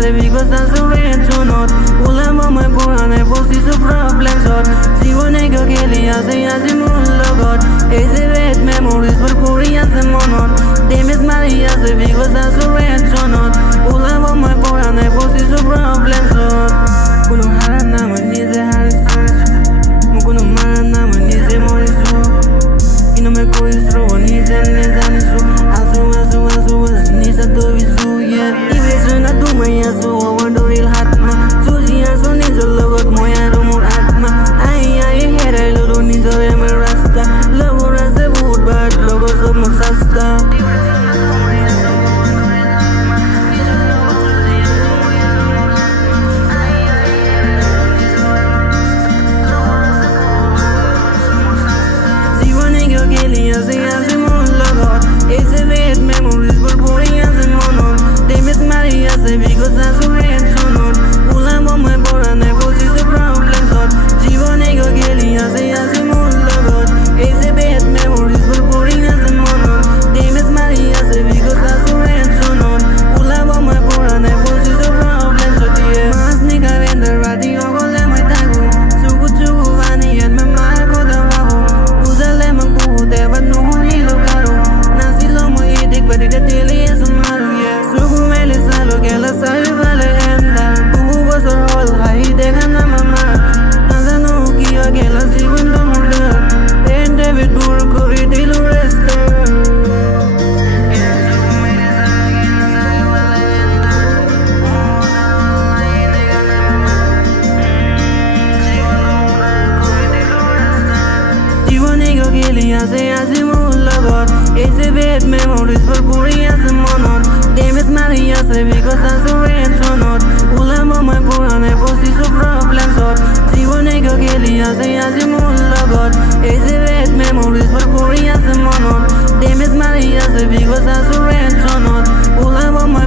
আছে because I'm so not Ulama my purane posi so problems hot Jibone go keli ase ase mullagot Ese wet memories पर पूरी ase monot Demis mari ase because I'm so not Ulama my purane posi so problems hot Kuno harana manize harisu Mukuno marana manize morisu Ino me koisro nize nezanisu Azu nisa dovisu yeah Ibesu na dumaya so awandoril hatma Suji aso nizo logot moya rumur atma Ai hera lolo nizo eme rasta Logo rase wood but logo so musasta It's a bad memories, but boring as a monon. They miss Maria because I'm so not. Ulama my boran, I was a problem. Jibon ego Keddy, I say as a moon. It's a bad memories, but boring as a monon. They miss Maria because I'm so not. Ulama my boran, I was a problem. Mas nigga when the radio go let my tagu. Sugu vani and my marco the waho. Uzalema puhu, there but no honey look. But it daily is a matter, yeah. Sugu mele salo que la sabe vale enda. Tuhu was a whole high, they can have a mark. Nada no kia que la Jibon do murder. Then David Burko retail rester. Jibon ego Keddy, I say as a mullagot. It's a bad memories for pouring as a monon. They miss Maria because I'm so not. Ulama my purane posi so problems hot. Jibon ego Keddy, I say as a mullagot. It's a bad memories for pouring as a monon. They miss Maria because I'm so not. Ulama my